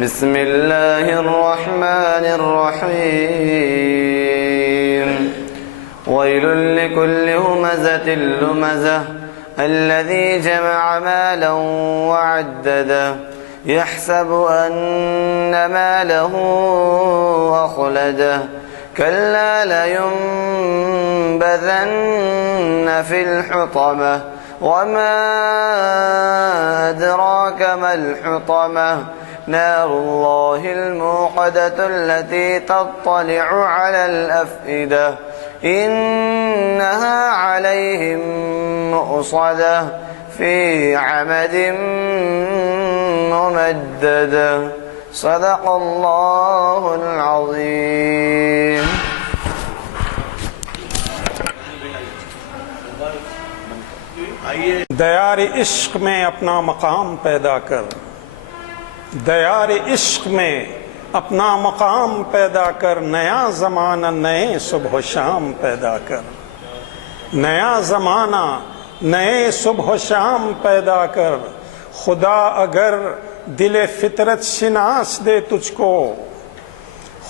بسم الله الرحمن الرحيم ويل لكل همزة لمزة الذي جمع مالا وعدده يحسب أن ماله أخلده كلا لينبذن في الحطمة وما أدراك ما الحطمة نار الله الموقدة التي تطلع على الأفئدة إنها عليهم مؤصدة في عمد ممددة صدق الله العظيم. دیار عشق میں اپنا مقام پیدا کر، دیار عشق میں اپنا مقام پیدا کر، نیا زمانہ نئے صبح و شام پیدا کر، نیا زمانہ نئے صبح و شام پیدا کر. خدا اگر دل فطرت شناس دے تجھ کو،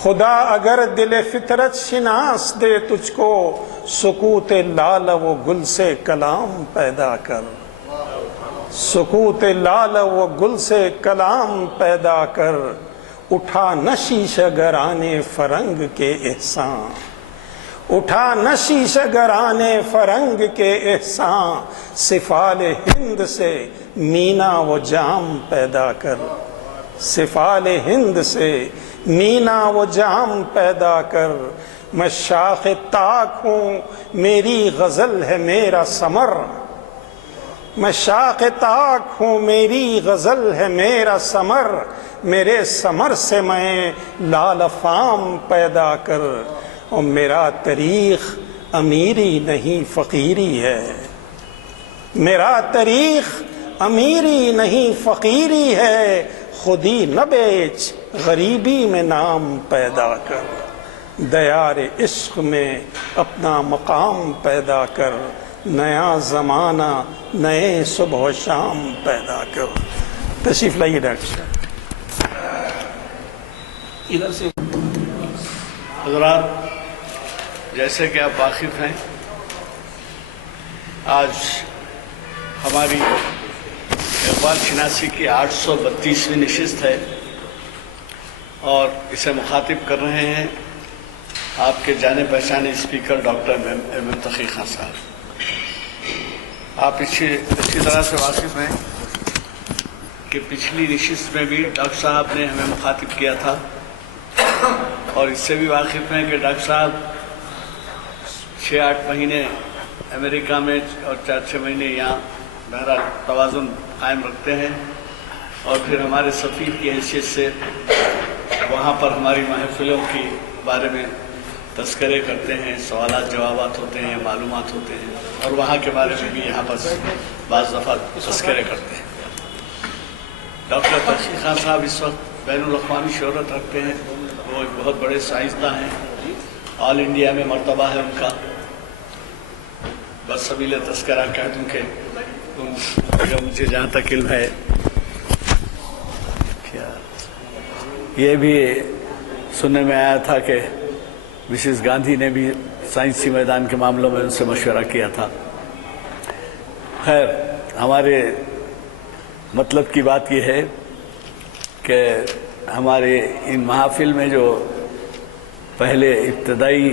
خدا اگر دل فطرت شناس دے تجھ کو، سکوت لال و گل سے کلام پیدا کر، سکوت لال و گل سے کلام پیدا کر. اٹھا نہ شیشہ گرانے فرنگ کے احسان، اٹھا نہ شیشہ گرانے فرنگ کے احسان، سفال ہند سے مینا و جام پیدا کر، سفال ہند سے مینا و جام پیدا کر. میں شاخ تاک ہوں میری غزل ہے میرا ثمر، میں شاخ تاک ہوں میری غزل ہے میرا ثمر، میرے ثمر سے میں لال افام پیدا کر. اور میرا طریق امیری نہیں فقیری ہے، میرا طریق امیری نہیں فقیری ہے، خودی نہ بیچ غریبی میں نام پیدا کر. دیار عشق میں اپنا مقام پیدا کر، نیا زمانہ نئے صبح و شام پیدا کر. تشریف لائیے ڈاکٹر صاحب. ادھر سے حضرات، جیسے کہ آپ واقف ہیں، آج ہماری اقبال شناسی کی 832ویں نشست ہے اور اسے مخاطب کر رہے ہیں آپ کے جانے پہچانے speaker doctor M Taqi Khan صاحب. آپ اچھی طرح سے واقف ہیں کہ پچھلی نشست میں بھی ڈاکٹر صاحب نے ہمیں مخاطب کیا تھا، اور اس سے بھی واقف ہیں کہ ڈاکٹر صاحب 6-8 مہینے امریکہ میں اور 4-6 مہینے یہاں بہرحال توازن قائم رکھتے ہیں، اور پھر ہمارے سفیر کی حیثیت سے وہاں پر ہماری محفلوں کے بارے میں تذکرے کرتے ہیں، سوالات جوابات ہوتے ہیں، معلومات ہوتے ہیں، اور وہاں کے بارے میں بھی یہاں پر بعض دفعہ تذکرے کرتے ہیں. ڈاکٹر تقی خان صاحب اس وقت بین الاقوامی شہرت رکھتے ہیں، وہ ایک بہت بڑے سائنسداں ہیں، آل انڈیا میں مرتبہ ہے ان کا. بس سبیل تذکرہ کہہ دوں کہ مجھے جہاں تک علم ہے یہ بھی سننے میں آیا تھا کہ مسز گاندھی نے بھی سائنسی میدان کے معاملوں میں ان سے مشورہ کیا تھا. خیر، ہمارے مطلب کی بات یہ ہے کہ ہمارے ان محافل میں جو پہلے ابتدائی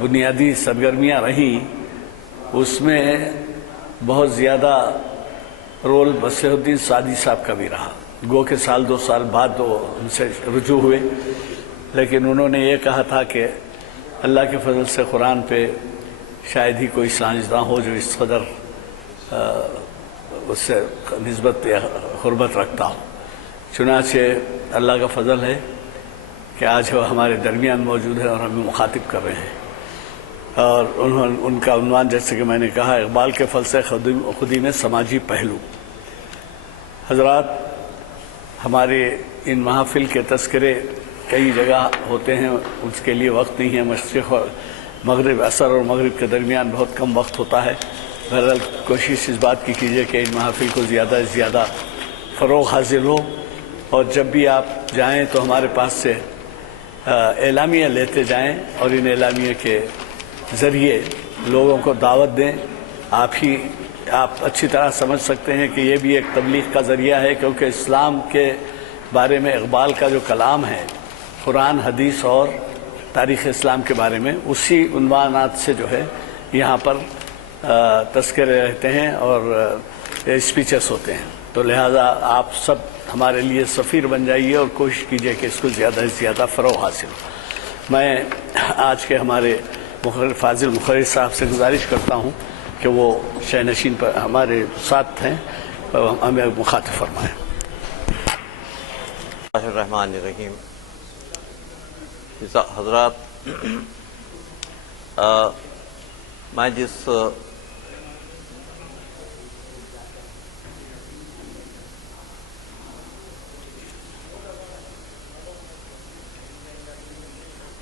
بنیادی سرگرمیاں رہیں، اس میں بہت زیادہ رول بصیر الدین سعدی صاحب کا بھی رہا. گو کہ 1-2 سال بعد وہ ان سے رجوع ہوئے، لیکن انہوں نے یہ کہا تھا کہ اللہ کے فضل سے قرآن پہ شاید ہی کوئی سائنسداں ہو جو اس قدر اس سے نسبت یا قربت رکھتا ہو. چنانچہ اللہ کا فضل ہے کہ آج وہ ہمارے درمیان موجود ہے اور ہمیں مخاطب کر رہے ہیں. اور ان کا عنوان جیسے کہ میں نے کہا، اقبال کے فلسفہ خودی میں سماجی پہلو. حضرات، ہمارے ان محافل کے تذکرے کئی جگہ ہوتے ہیں، اس کے لیے وقت نہیں ہے. مشرق اور مغرب، عصر اور مغرب کے درمیان بہت کم وقت ہوتا ہے. بہرحال کوشش اس بات کی کیجیے کہ ان محافل کو زیادہ سے زیادہ فروغ حاصل ہو، اور جب بھی آپ جائیں تو ہمارے پاس سے اعلامیہ لیتے جائیں اور ان اعلامیہ کے ذریعے لوگوں کو دعوت دیں۔ آپ اچھی طرح سمجھ سکتے ہیں کہ یہ بھی ایک تبلیغ کا ذریعہ ہے، کیونکہ اسلام کے بارے میں اقبال کا جو کلام ہے قرآن، حدیث اور تاریخ اسلام کے بارے میں، اسی عنوانات سے جو ہے یہاں پر تذکرے رہتے ہیں اور اسپیچز ہوتے ہیں۔ تو لہذا آپ سب ہمارے لیے سفیر بن جائیے اور کوشش کیجیے کہ اس کو زیادہ سے زیادہ فروغ حاصل ہو۔ میں آج کے ہمارے فاضل مخرج صاحب سے گزارش کرتا ہوں کہ وہ شہ نشین پر ہمارے ساتھ ہیں، ہمیں مخاطب فرمائیں۔ اللہ الرحمن الرحیم۔ حضرات،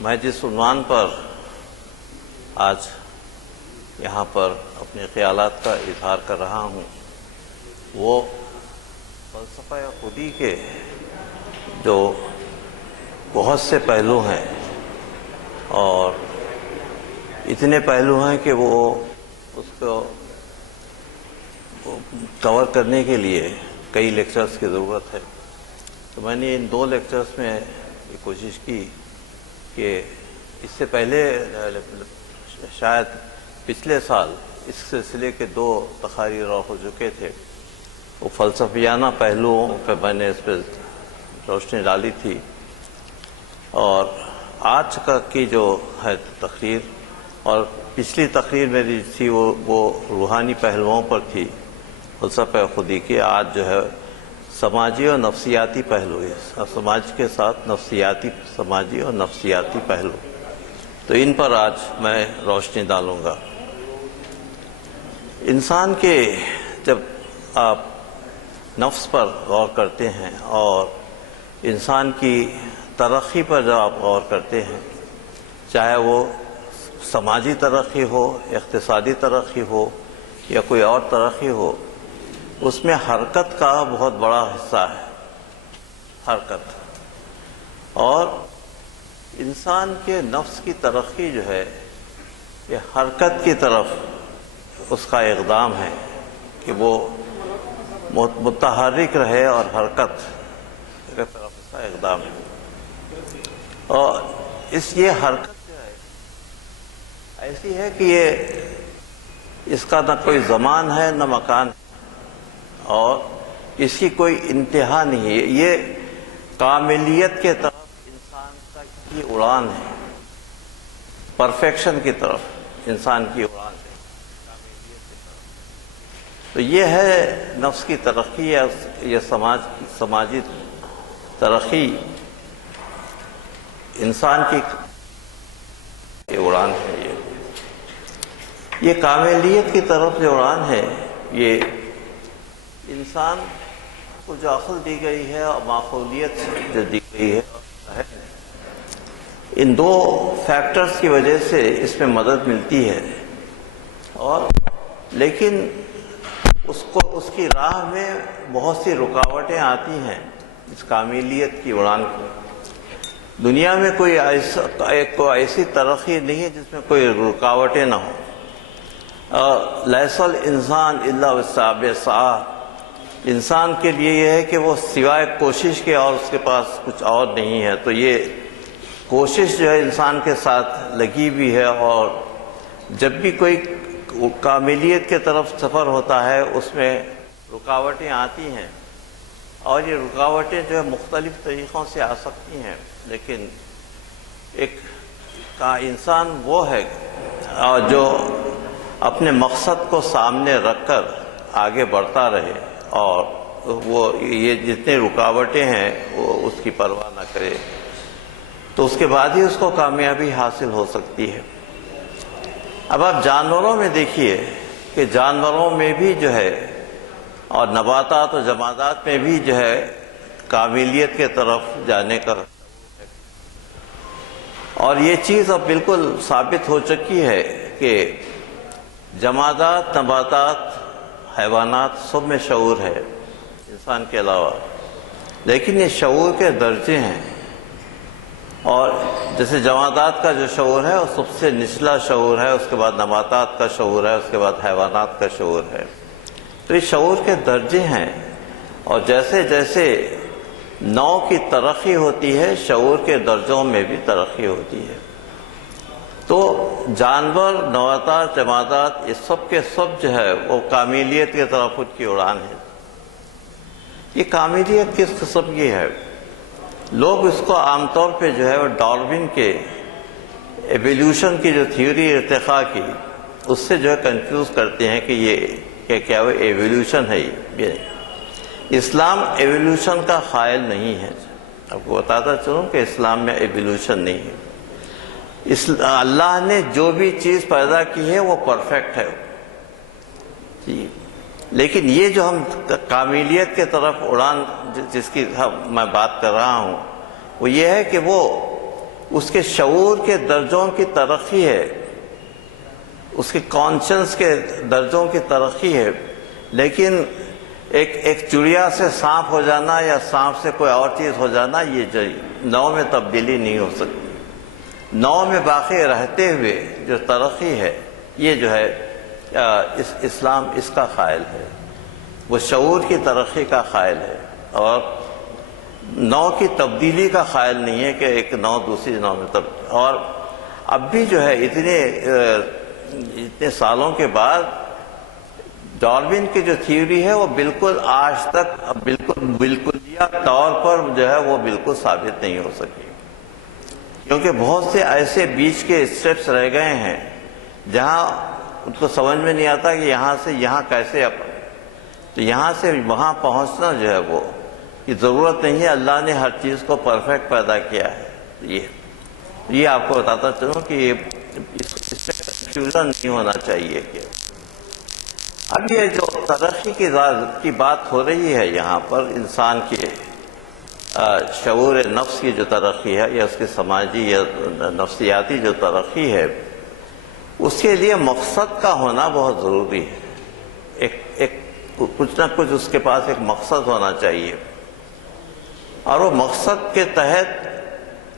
میں جس عنوان پر آج یہاں پر اپنے خیالات کا اظہار کر رہا ہوں وہ فلسفہ خودی کے جو بہت سے پہلو ہیں، اور اتنے پہلو ہیں کہ وہ اس کو کور کرنے کے لیے کئی لیکچرز کی ضرورت ہے۔ تو میں نے ان 2 لیکچرز میں یہ کوشش کی کہ اس سے پہلے شاید پچھلے سال اس سلسلے کے 2 تقاریر اور ہو چکے تھے، وہ فلسفیانہ پہلوؤں پہ میں نے اس پہ روشنی ڈالی تھی، اور آج کی جو ہے تقریر اور پچھلی تقریر میری تھی وہ روحانی پہلوؤں پر تھی فلسفہ خودی کی۔ آج جو ہے سماجی اور نفسیاتی پہلو، سماج کے ساتھ سماجی اور نفسیاتی پہلو، تو ان پر آج میں روشنی ڈالوں گا۔ انسان کے جب آپ نفس پر غور کرتے ہیں اور انسان کی ترقی پر جب آپ غور کرتے ہیں، چاہے وہ سماجی ترقی ہو، اقتصادی ترقی ہو یا کوئی اور ترقی ہو، اس میں حرکت کا بہت بڑا حصہ ہے، حرکت۔ اور انسان کے نفس کی ترقی جو ہے یہ حرکت کی طرف اس کا اقدام ہے کہ وہ متحرک رہے، اور حرکت کی طرف اس کا اقدام ہے۔ اور یہ حرکت جو ہے ایسی ہے کہ اس کا نہ کوئی زمان ہے نہ مکان ہے، اور اس کی کوئی انتہا نہیں ہے۔ یہ کاملیت کے طرف انسان کی اڑان ہے، پرفیکشن کی طرف انسان کی اڑان ہے، کاملیت کی طرف۔ تو یہ ہے نفس کی ترقی یا سماجی ترقی، انسان کی اڑان ہے۔ یہ کاملیت کی طرف جو اڑان ہے، یہ انسان کو جو عقل دی گئی ہے اور معقولیت جو دی گئی ہے، ان 2 فیکٹرز کی وجہ سے اس میں مدد ملتی ہے، اور لیکن اس کی راہ میں بہت سی رکاوٹیں آتی ہیں اس کاملیت کی اڑان کی۔ دنیا میں کوئی ایسی ترقی نہیں ہے جس میں کوئی رکاوٹیں نہ ہوں۔ لیس الانسان الا وسعہ، انسان کے لیے یہ ہے کہ وہ سوائے کوشش کے اور اس کے پاس کچھ اور نہیں ہے۔ تو یہ کوشش جو ہے انسان کے ساتھ لگی بھی ہے، اور جب بھی کوئی کاملیت کے طرف سفر ہوتا ہے اس میں رکاوٹیں آتی ہیں، اور یہ رکاوٹیں جو ہے مختلف طریقوں سے آ سکتی ہیں، لیکن ایک انسان وہ ہے جو اپنے مقصد کو سامنے رکھ کر آگے بڑھتا رہے، اور وہ یہ جتنے رکاوٹیں ہیں وہ اس کی پرواہ نہ کرے، تو اس کے بعد ہی اس کو کامیابی حاصل ہو سکتی ہے۔ اب آپ جانوروں میں دیکھیے کہ جانوروں میں بھی جو ہے، اور نباتات اور جمادات میں بھی جو ہے کاملیت کے طرف جانے کا، اور یہ چیز اب بالکل ثابت ہو چکی ہے کہ جمادات، نباتات، حیوانات سب میں شعور ہے، انسان کے علاوہ، لیکن یہ شعور کے درجے ہیں، اور جیسے جمادات کا جو شعور ہے وہ سب سے نچلا شعور ہے، اس کے بعد نباتات کا شعور ہے، اس کے بعد حیوانات کا شعور ہے، تو یہ شعور کے درجے ہیں، اور جیسے جیسے نو کی ترقی ہوتی ہے شعور کے درجوں میں بھی ترقی ہوتی ہے۔ تو جانور، نباتات، جمادات، یہ سب کے سب جو ہے وہ کاملیت کی طرف خود کی اڑان ہے۔ یہ کاملیت کس قسم کی ہے؟ لوگ اس کو عام طور پہ جو ہے وہ ڈارون کے ایولیوشن کی جو تھیوری ارتقاء کی، اس سے جو ہے کنفیوز کرتے ہیں کہ یہ کیا وہ ایولیوشن ہے۔ یہ اسلام ایولیوشن کا قائل نہیں ہے۔ آپ کو بتاتا چلوں کہ اسلام میں ایولیوشن نہیں ہے۔ اللہ نے جو بھی چیز پیدا کی ہے وہ پرفیکٹ ہے جی، لیکن یہ جو ہم کاملیت کے طرف اڑان جس کی میں بات کر رہا ہوں، وہ یہ ہے کہ وہ اس کے شعور کے درجوں کی ترقی ہے، اس کے کانشنس کے درجوں کی ترقی ہے، لیکن ایک چڑیا سے سانپ ہو جانا یا سانپ سے کوئی اور چیز ہو جانا، یہ جو نو میں تبدیلی نہیں ہو سکتی۔ نو میں باقی رہتے ہوئے جو ترقی ہے، یہ جو ہے اسلام اس کا قائل ہے، وہ شعور کی ترقی کا قائل ہے، اور نو کی تبدیلی کا قائل نہیں ہے کہ ایک نو دوسری نو میں تبدیل۔ اور اب بھی جو ہے اتنے سالوں کے بعد ڈارون کی جو تھیوری ہے وہ بالکل آج تک بالکلیہ طور پر جو ہے وہ بالکل ثابت نہیں ہو سکی، کیونکہ بہت سے ایسے بیچ کے اسٹیپس رہ گئے ہیں جہاں ان کو سمجھ میں نہیں آتا کہ یہاں سے یہاں کیسے تو یہاں سے وہاں پہنچنا جو ہے وہ یہ ضرورت نہیں ہے۔ اللہ نے ہر چیز کو پرفیکٹ پیدا کیا ہے۔ یہ آپ کو بتاتا چلوں کہ اس سے کنفیوژن نہیں ہونا چاہیے کہ اب یہ جو ترقی کی بات ہو رہی ہے یہاں پر، انسان کے شعور نفس کی جو ترقی ہے یا اس کی سماجی یا نفسیاتی جو ترقی ہے، اس کے لیے مقصد کا ہونا بہت ضروری ہے۔ ایک کچھ نہ کچھ اس کے پاس ایک مقصد ہونا چاہیے، اور وہ مقصد کے تحت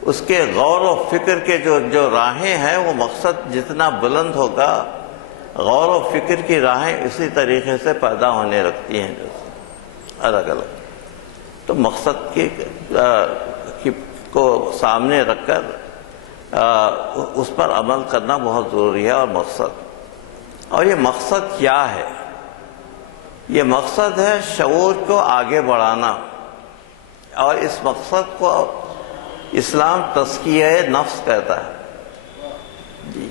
اس کے غور و فکر کے جو راہیں ہیں، وہ مقصد جتنا بلند ہوگا، غور و فکر کی راہیں اسی طریقے سے پیدا ہونے لگتی ہیں الگ الگ۔ تو مقصد کو سامنے رکھ کر اس پر عمل کرنا بہت ضروری ہے۔ اور یہ مقصد کیا ہے؟ یہ مقصد ہے شعور کو آگے بڑھانا، اور اس مقصد کو اسلام تزکیہ نفس کہتا ہے جی،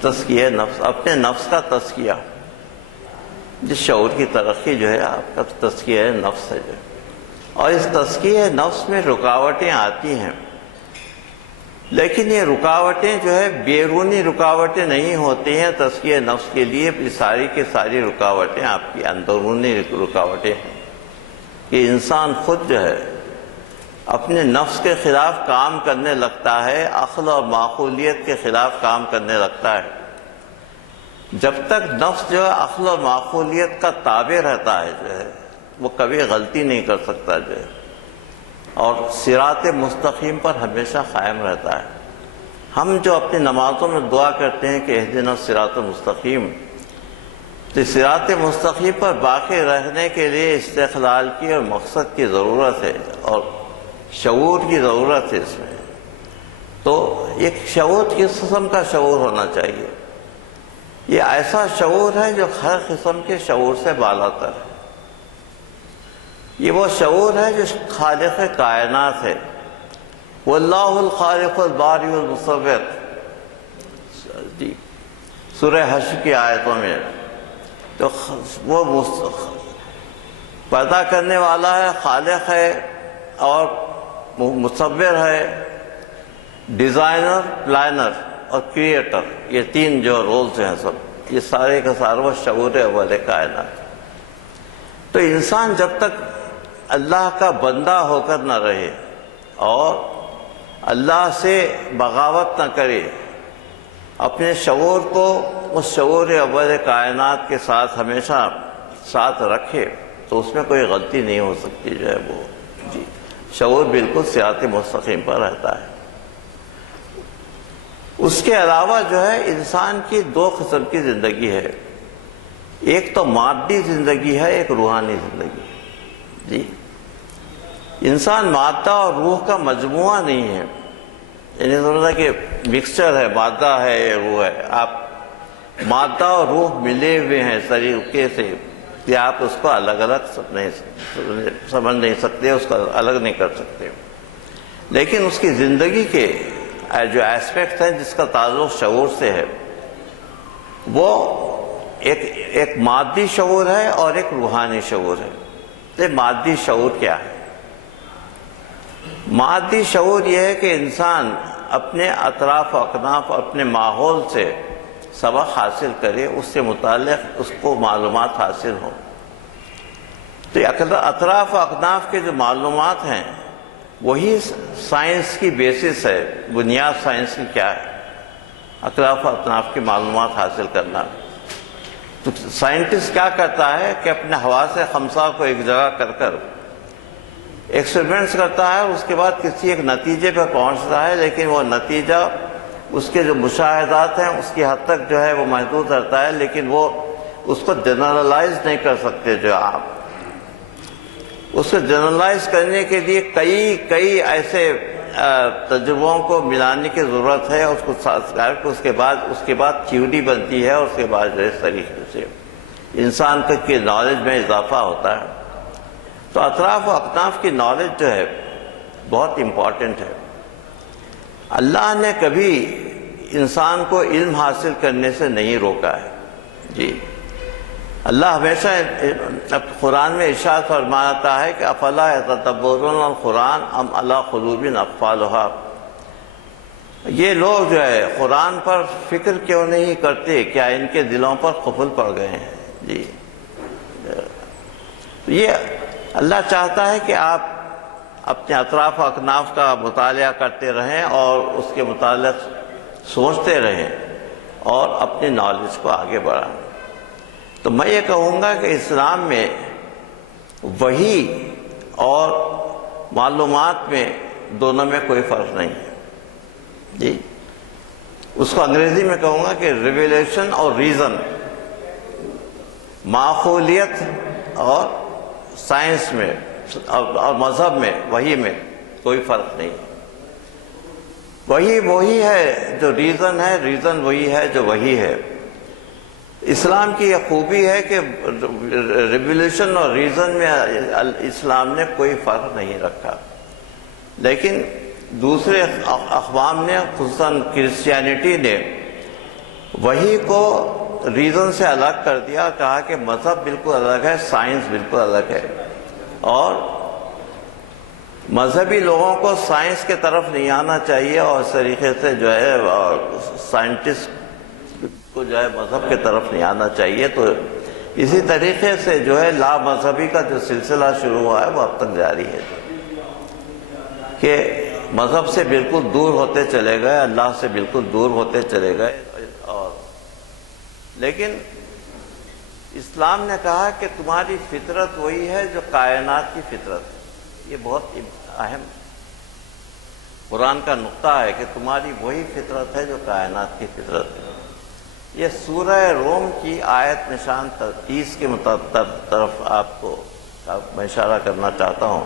تزکیہ نفس، اپنے نفس کا تزکیہ، جس شعور کی ترقی جو ہے آپ کا تزکیہ نفس ہے جو، اور اس تزکیہ نفس میں رکاوٹیں آتی ہیں، لیکن یہ رکاوٹیں جو ہے بیرونی رکاوٹیں نہیں ہوتی ہیں تزکیہ نفس کے لیے، ساری کی ساری رکاوٹیں آپ کی اندرونی رکاوٹیں ہیں کہ انسان خود جو ہے اپنے نفس کے خلاف کام کرنے لگتا ہے، عقل اور معقولیت کے خلاف کام کرنے لگتا ہے۔ جب تک نفس جو ہے عقل اور معقولیت کا تابع رہتا ہے جو ہے، وہ کبھی غلطی نہیں کر سکتا جو ہے، اور صراط مستقیم پر ہمیشہ قائم رہتا ہے۔ ہم جو اپنی نمازوں میں دعا کرتے ہیں کہ اہدنا الصراط المستقیم، تو صراط مستقیم پر باقی رہنے کے لیے استقلال کی اور مقصد کی ضرورت ہے، اور شعور کی ضرورت ہے اس میں۔ تو ایک شعور کس قسم کا شعور ہونا چاہیے؟ یہ ایسا شعور ہے جو ہر قسم کے شعور سے بالا تر ہے۔ یہ وہ شعور ہے جو خالق کائنات ہے، واللہ الخالق الباری المصور جی، سورہ حشر کی آیتوں میں، تو وہ پیدا کرنے والا ہے، خالق ہے، اور مصور ہے، ڈیزائنر، پلانر اور کریٹر، یہ تین جو رولز ہیں سب، یہ سارے کا سارا وہ شعور اول کائنات۔ تو انسان جب تک اللہ کا بندہ ہو کر نہ رہے اور اللہ سے بغاوت نہ کرے، اپنے شعور کو اس شعور اول کائنات کے ساتھ ہمیشہ ساتھ رکھے، تو اس میں کوئی غلطی نہیں ہو سکتی جو ہے وہ جی شعور بالکل صراط مستقیم پر رہتا ہے۔ اس کے علاوہ جو ہے انسان کی دو قسم کی زندگی ہے، ایک تو مادی زندگی ہے، ایک روحانی زندگی ہے جی۔ انسان مادہ اور روح کا مجموعہ نہیں ہے، یعنی سمجھنا کہ مکسچر ہے، مادہ ہے یا روح ہے۔ آپ مادہ اور روح ملے ہوئے ہیں طریقے سے کہ آپ اس کو الگ الگ سمجھ نہیں سکتے، اس کو الگ نہیں کر سکتے، لیکن اس کی زندگی کے جو ایسپیکٹ ہیں جس کا تعلق شعور سے ہے وہ ایک مادی شعور ہے اور ایک روحانی شعور ہے۔ تو مادی شعور کیا ہے؟ مادی شعور یہ ہے کہ انسان اپنے اطراف و اکناف اپنے ماحول سے سبق حاصل کرے، اس سے متعلق اس کو معلومات حاصل ہوں۔ تو اطراف و اکناف کے جو معلومات ہیں وہی سائنس کی بیسس ہے، بنیاد سائنس کی کیا ہے؟ اطراف و اکناف کی معلومات حاصل کرنا۔ تو سائنٹسٹ کیا کرتا ہے کہ اپنے حواس خمسہ کو ایک جگہ کر کر ایکسپیریمنٹس کرتا ہے، اس کے بعد کسی ایک نتیجے پہ پہنچتا ہے، لیکن وہ نتیجہ اس کے جو مشاہدات ہیں اس کی حد تک جو ہے وہ محدود رہتا ہے، لیکن وہ اس کو جنرلائز نہیں کر سکتے۔ جو آپ اس کو جنرلائز کرنے کے لیے کئی ایسے تجربوں کو ملانے کی ضرورت ہے، اس کے بعد تھیوری بنتی ہے، اور اس کے بعد جو اس طریقے سے انسان کی نالج میں اضافہ ہوتا ہے۔ تو اطراف و اکناف کی نالج جو ہے بہت امپورٹنٹ ہے۔ اللہ نے کبھی انسان کو علم حاصل کرنے سے نہیں روکا ہے جی۔ اللہ ہمیشہ قرآن میں ارشاد فرماتا ہے کہ افلا یتدبرون القرآن ام علی قلوب اقفالها، یہ لوگ جو ہے قرآن پر فکر کیوں نہیں کرتے، کیا ان کے دلوں پر قفل پڑ گئے ہیں جی۔ یہ اللہ چاہتا ہے کہ آپ اپنے اطراف و اکناف کا مطالعہ کرتے رہیں اور اس کے متعلق سوچتے رہیں اور اپنی نالج کو آگے بڑھائیں۔ تو میں یہ کہوں گا کہ اسلام میں وحی اور معلومات میں دونوں میں کوئی فرق نہیں ہے جی۔ اس کو انگریزی میں کہوں گا کہ ریویلیشن اور ریزن، معقولیت اور سائنس میں اور مذہب میں وحی میں کوئی فرق نہیں۔ وہی ہے جو ریزن ہے، ریزن وہی ہے جو وحی ہے۔ اسلام کی یہ خوبی ہے کہ ریولیوشن اور ریزن میں اسلام نے کوئی فرق نہیں رکھا، لیکن دوسرے اقوام نے خصوصاً کرسچینٹی نے وحی کو ریزن سے الگ کر دیا، کہا کہ مذہب بالکل الگ ہے، سائنس بالکل الگ ہے، اور مذہبی لوگوں کو سائنس کے طرف نہیں آنا چاہیے، اور اس طریقے سے جو ہے سائنٹسٹ کو جو ہے مذہب کی طرف نہیں آنا چاہیے۔ تو اسی طریقے سے جو ہے لا مذہبی کا جو سلسلہ شروع ہوا ہے وہ اب تک جاری ہے کہ مذہب سے بالکل دور ہوتے چلے گئے، اللہ سے بالکل دور ہوتے چلے گئے۔ اور لیکن اسلام نے کہا کہ تمہاری فطرت وہی ہے جو کائنات کی فطرت ہے۔ یہ بہت اہم قرآن کا نقطہ ہے کہ تمہاری وہی فطرت ہے جو کائنات کی فطرت ہے۔ یہ سورہ روم کی آیت نشان 30 کے طرف آپ کو میں اشارہ کرنا چاہتا ہوں،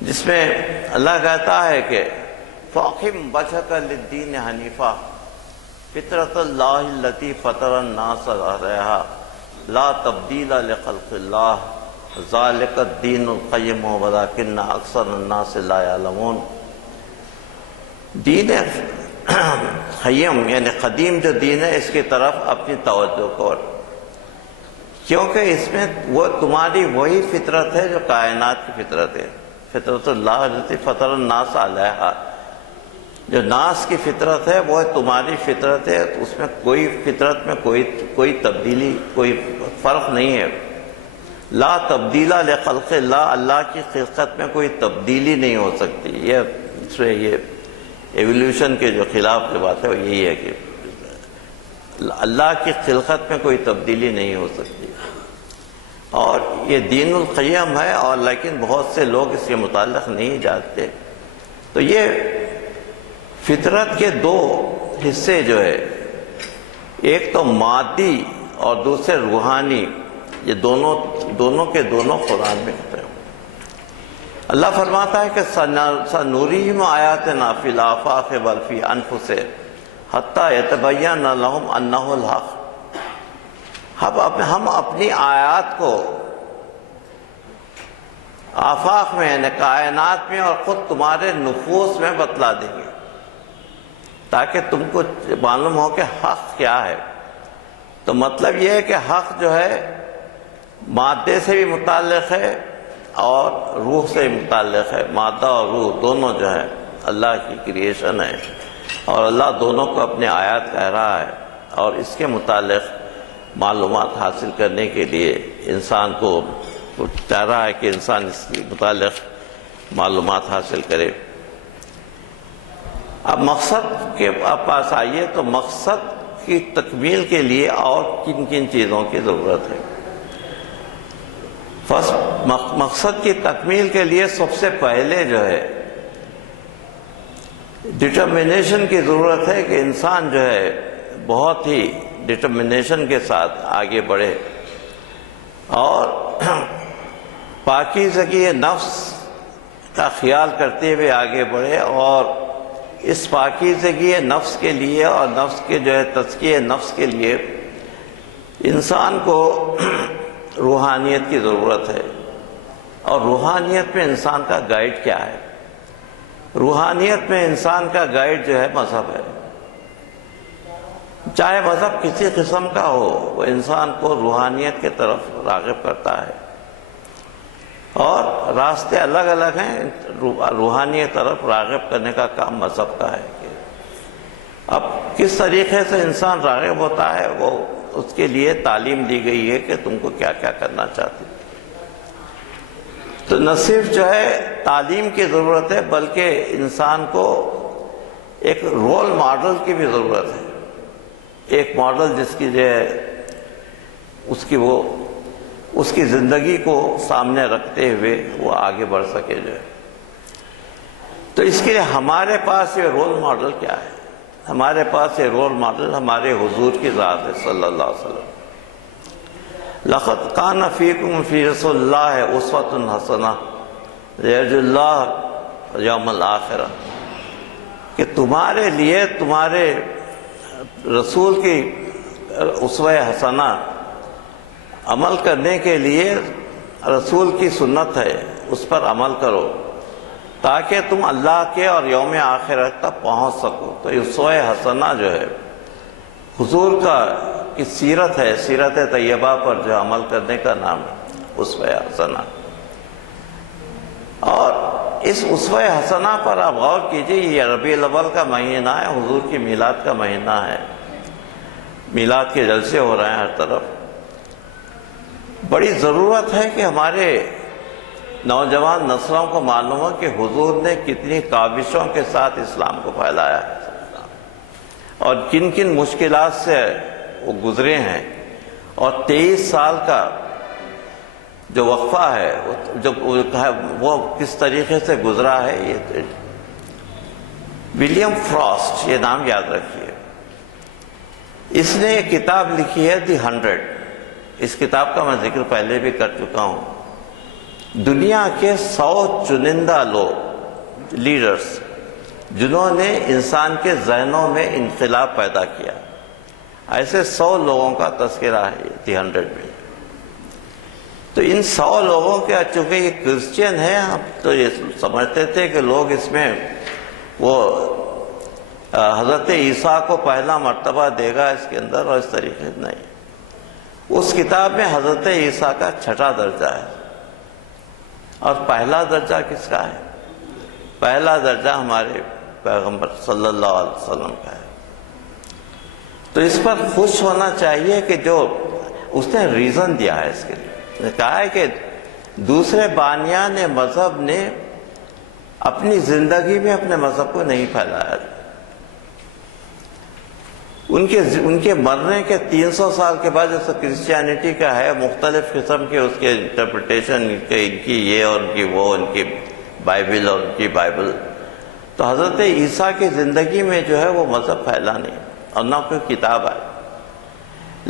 جس میں اللہ کہتا ہے کہ فَأَقِمْ وَجْهَكَ لِلدِّينِ حَنِيفًا فِطْرَةَ اللَّهِ الَّتِي فَطَرَ النَّاسَ عَلَيْهَا لَا تَبْدِيلَ لِخَلْقِ اللَّهِ ذَلِكَ الدِّينُ الْقَيِّمُ وَلَكِنَّ أَكْثَرَ النَّاسِ لَا يَعْلَمُونَ۔ دین قیم یعنی قدیم جو دین ہے، اس کی طرف اپنی توجہ کر، کیونکہ اس میں وہ تمہاری وہی فطرت ہے جو کائنات کی فطرت ہے۔ فطرت اللہ التی فطر الناس علیہا، جو ناس کی فطرت ہے وہ تمہاری فطرت ہے، اس میں کوئی فطرت میں کوئی تبدیلی، کوئی فرق نہیں ہے۔ لا تبدیلہ لخلق اللہ، اللہ کی خلقت میں کوئی تبدیلی نہیں ہو سکتی۔ یہ ایولیوشن کے جو خلاف کی بات ہے وہ یہی ہے کہ اللہ کی خلقت میں کوئی تبدیلی نہیں ہو سکتی۔ اور یہ دین القیم ہے، اور لیکن بہت سے لوگ اس کے متعلق نہیں جانتے. تو یہ فطرت کے دو حصے جو ہے، ایک تو مادی اور دوسرے روحانی، یہ دونوں کے دونوں قرآن میں ہوتے ہیں. اللہ فرماتا ہے کہ سنُرِیہِمْ آیاتنا فی الآفاق وفی انفسہم حتی یتبین لہم انہ الحق. ہم اپنی آیات کو آفاق میں یعنی کائنات میں اور خود تمہارے نفوس میں بتلا دیں گے، تاکہ تم کو معلوم ہو کہ حق کیا ہے. تو مطلب یہ ہے کہ حق جو ہے مادے سے بھی متعلق ہے اور روح سے بھی متعلق ہے. مادہ اور روح دونوں جو ہے اللہ کی کریشن ہے، اور اللہ دونوں کو اپنے آیات کہہ رہا ہے، اور اس کے متعلق معلومات حاصل کرنے کے لیے انسان کو چاہ رہا ہے کہ انسان اس کے متعلق معلومات حاصل کرے. اب مقصد کے پاس آئیے تو مقصد کی تکمیل کے لیے اور کن کن چیزوں کی ضرورت ہے. مقصد کی تکمیل کے لیے سب سے پہلے جو ہے ڈٹرمنیشن کی ضرورت ہے کہ انسان جو ہے بہت ہی ڈٹرمنیشن کے ساتھ آگے بڑھے اور پاکیزگی نفس کا خیال کرتے ہوئے آگے بڑھے، اور اس پاکیزگی نفس کے لیے اور نفس کے جو ہے تزکیہ نفس کے لیے انسان کو روحانیت کی ضرورت ہے. اور روحانیت میں انسان کا گائیڈ کیا ہے؟ روحانیت میں انسان کا گائیڈ جو ہے مذہب ہے. چاہے مذہب کسی قسم کا ہو، وہ انسان کو روحانیت کی طرف راغب کرتا ہے، اور راستے الگ الگ ہیں. روحانیت طرف راغب کرنے کا کام مذہب کا ہے. اب کس طریقے سے انسان راغب ہوتا ہے، وہ اس کے لیے تعلیم دی گئی ہے کہ تم کو کیا کیا کرنا چاہتے. تو نہ صرف جو ہے تعلیم کی ضرورت ہے، بلکہ انسان کو ایک رول ماڈل کی بھی ضرورت ہے. ایک ماڈل جس کی جو ہے اس کی زندگی کو سامنے رکھتے ہوئے وہ آگے بڑھ سکے جو ہے. تو اس کے لیے ہمارے پاس یہ رول ماڈل کیا ہے؟ ہمارے پاس یہ رول ماڈل ہمارے حضور کی ذات ہے صلی اللہ علیہ وسلم. لَقَدْ كَانَ فِيكُمْ فِي رَسُولِ اللَّهِ أُسْوَةٌ حَسَنَةٌ لِيَرْجُو اللَّهَ يَوْمَ الْآخِرَةِ کہ تمہارے لیے تمہارے رسول کی اسوہ حسنہ عمل کرنے کے لیے رسول کی سنت ہے، اس پر عمل کرو تاکہ تم اللہ کے اور یوم آخرت تک پہنچ سکو. تو اسوہ حسنہ جو ہے حضور کی سیرت ہے، سیرت طیبہ پر جو عمل کرنے کا نام ہے اسوہ حسنہ. اور اس اسوہ حسنہ پر آپ غور کیجئے. یہ ربیع الاول کا مہینہ ہے، حضور کی میلاد کا مہینہ ہے، میلاد کے جلسے ہو رہے ہیں ہر طرف. بڑی ضرورت ہے کہ ہمارے نوجوان نسلوں کو معلوم ہو کہ حضور نے کتنی کاوشوں کے ساتھ اسلام کو پھیلایا ہے اور کن کن مشکلات سے وہ گزرے ہیں. اور 23 سال کا جو وقفہ ہے وہ کس طریقے سے گزرا ہے. یہ ولیم فراسٹ، یہ نام یاد رکھیے، اس نے یہ کتاب لکھی ہے دی 100. اس کتاب کا میں ذکر پہلے بھی کر چکا ہوں. دنیا کے 100 چنندہ لوگ، لیڈرز، جنہوں نے انسان کے ذہنوں میں انقلاب پیدا کیا، ایسے 100 لوگوں کا تذکرہ ہے دی 100 میں. تو ان 100 لوگوں کے چونکہ یہ کرسچین ہیں، ہم تو یہ سمجھتے تھے کہ لوگ اس میں وہ حضرت عیسیٰ کو پہلا مرتبہ دے گا اس کے اندر، اور اس طریقے سے نہیں. اس کتاب میں حضرت عیسیٰ کا 6واں درجہ ہے، اور پہلا درجہ کس کا ہے؟ پہلا درجہ ہمارے پیغمبر صلی اللہ علیہ وسلم کا ہے. تو اس پر خوش ہونا چاہیے کہ جو اس نے ریزن دیا ہے اس کے لیے. کہا ہے کہ دوسرے بانیان مذہب نے اپنی زندگی میں اپنے مذہب کو نہیں پھیلایا. ان کے مرنے کے 300 سال کے بعد جیسے کرسچینٹی کا ہے مختلف قسم کے اس کے انٹرپریٹیشن، ان کی یہ اور ان کی وہ، ان کی بائبل اور ان کی بائبل، تو حضرت عیسیٰ کی زندگی میں جو ہے وہ مذہب پھیلا نہیں اور نہ کوئی کتاب آئی،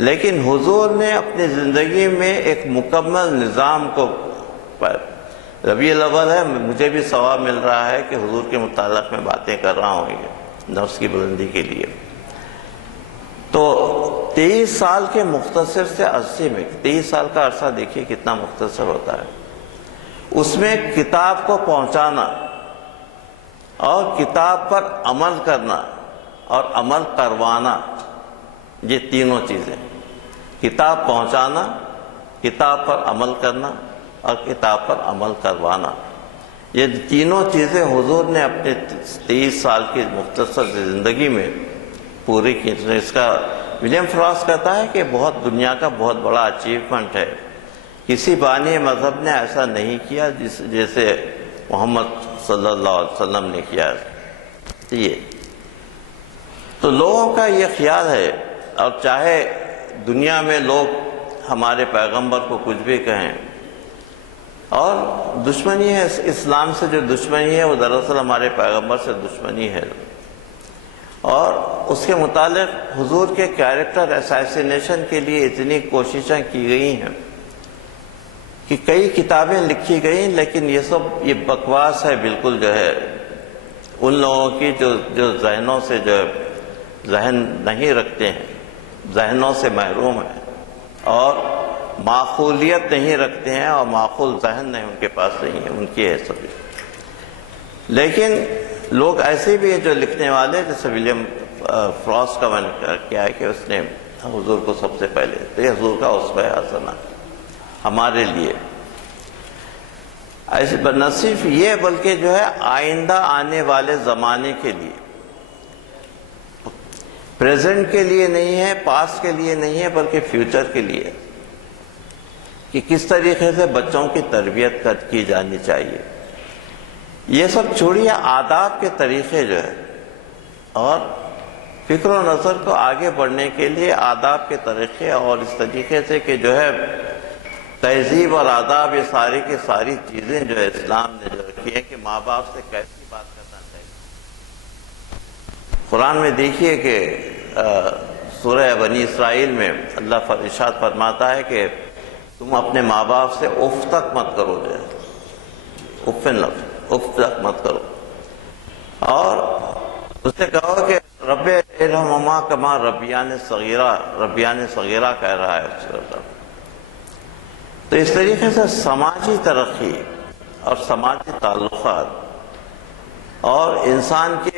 لیکن حضور نے اپنی زندگی میں ایک مکمل نظام کو، ربیع الاول ہے، مجھے بھی ثواب مل رہا ہے کہ حضور کے متعلق میں باتیں کر رہا ہوں یہ نفس کی بلندی کے لیے. تو 23 سال کے مختصر سے عرصے میں، 23 سال کا عرصہ دیکھیے کتنا مختصر ہوتا ہے، اس میں کتاب کو پہنچانا اور کتاب پر عمل کرنا اور عمل کروانا، یہ تینوں چیزیں، کتاب پہنچانا، کتاب پر عمل کرنا اور کتاب پر عمل کروانا، یہ تینوں چیزیں حضور نے اپنے 23 سال کی مختصر زندگی میں پوری کی. اس کا ولیم فراس کہتا ہے کہ بہت دنیا کا بہت بڑا اچیومنٹ ہے، کسی بانی مذہب نے ایسا نہیں کیا جیسے محمد صلی اللہ علیہ وسلم نے کیا. یہ تو لوگوں کا یہ خیال ہے، اور چاہے دنیا میں لوگ ہمارے پیغمبر کو کچھ بھی کہیں، اور دشمنی ہے اسلام سے، جو دشمنی ہے وہ دراصل ہمارے پیغمبر سے دشمنی ہے. اور اس کے متعلق حضور کے کیریکٹر اسیسینیشن کے لیے اتنی کوششیں کی گئی ہیں کہ کئی کتابیں لکھی گئیں، لیکن یہ سب یہ بکواس ہے بالکل، جو ہے ان لوگوں کی جو ذہنوں سے جو ذہن نہیں رکھتے ہیں، ذہنوں سے محروم ہیں اور معقولیت نہیں رکھتے ہیں، اور معقول ذہن نہیں ان کے پاس نہیں ہے، ان کی ہے سبھی. لیکن لوگ ایسے بھی ہیں جو لکھنے والے، جیسے ولیم فراس کا میں نے کیا ہے کہ اس نے حضور کو سب سے پہلے، تو یہ حضور کا اسوہ حسنہ ہمارے لیے. ایسے نہ صرف یہ بلکہ جو ہے آئندہ آنے والے زمانے کے لیے، پریزنٹ کے لیے نہیں ہے، پاسٹ کے لیے نہیں ہے، بلکہ فیوچر کے لیے، کہ کس طریقے سے بچوں کی تربیت کی جانی چاہیے. یہ سب چھوڑیے، آداب کے طریقے جو ہے، اور فکر و نظر کو آگے بڑھنے کے لیے آداب کے طریقے، اور اس طریقے سے کہ جو ہے تہذیب اور آداب، یہ ساری کی ساری چیزیں جو ہے اسلام نے جو رکھی ہیں کہ ماں باپ سے کیسی بات کرنا چاہیے. قرآن میں دیکھیے کہ سورہ بنی اسرائیل میں اللہ ارشاد فرماتا ہے کہ تم اپنے ماں باپ سے اف تک مت کرو، جو ہے اف تک مت کرو، اور اس نے کہا کہ رب ارحمہما کما ربیان صغیرہ کہہ رہا ہے اس کا. تو اس طریقے سے سماجی ترقی اور سماجی تعلقات اور انسان کے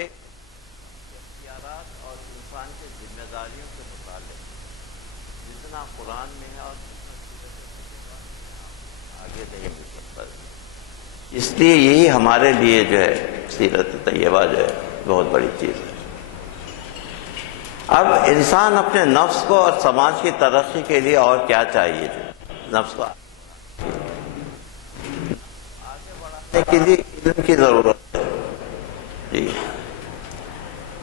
اختیارات اور انسان کے ذمہ داریوں کے متعلق جتنا قرآن میں ہے اور جتنا آگے نہیں مل سکتا. اس لیے یہی ہمارے لیے جو ہے سیرت طیبہ جو ہے بہت بڑی چیز ہے. اب انسان اپنے نفس کو اور سماج کی ترقی کے لیے اور کیا چاہیے؟ جو نفس کو آگے بڑھانے کے لیے علم کی ضرورت ہے. جی،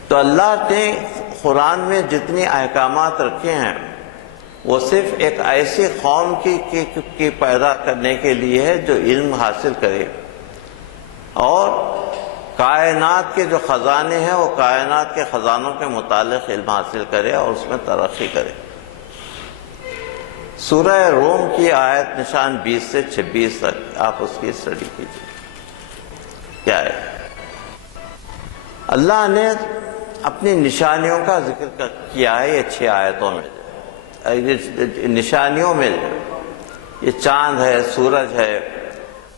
تو اللہ نے قرآن میں جتنی احکامات رکھے ہیں وہ صرف ایک ایسی قوم کی پیدا کرنے کے لیے ہے جو علم حاصل کرے اور کائنات کے جو خزانے ہیں وہ کائنات کے خزانوں کے متعلق علم حاصل کرے اور اس میں ترقی کرے. سورہ روم کی آیت نشان 20 سے 26 تک آپ اس کی اسٹڈی کیجیے. کیا ہے؟ اللہ نے اپنی نشانیوں کا ذکر کیا ہے یہ 6 آیتوں میں. نشانیوں میں یہ چاند ہے، سورج ہے،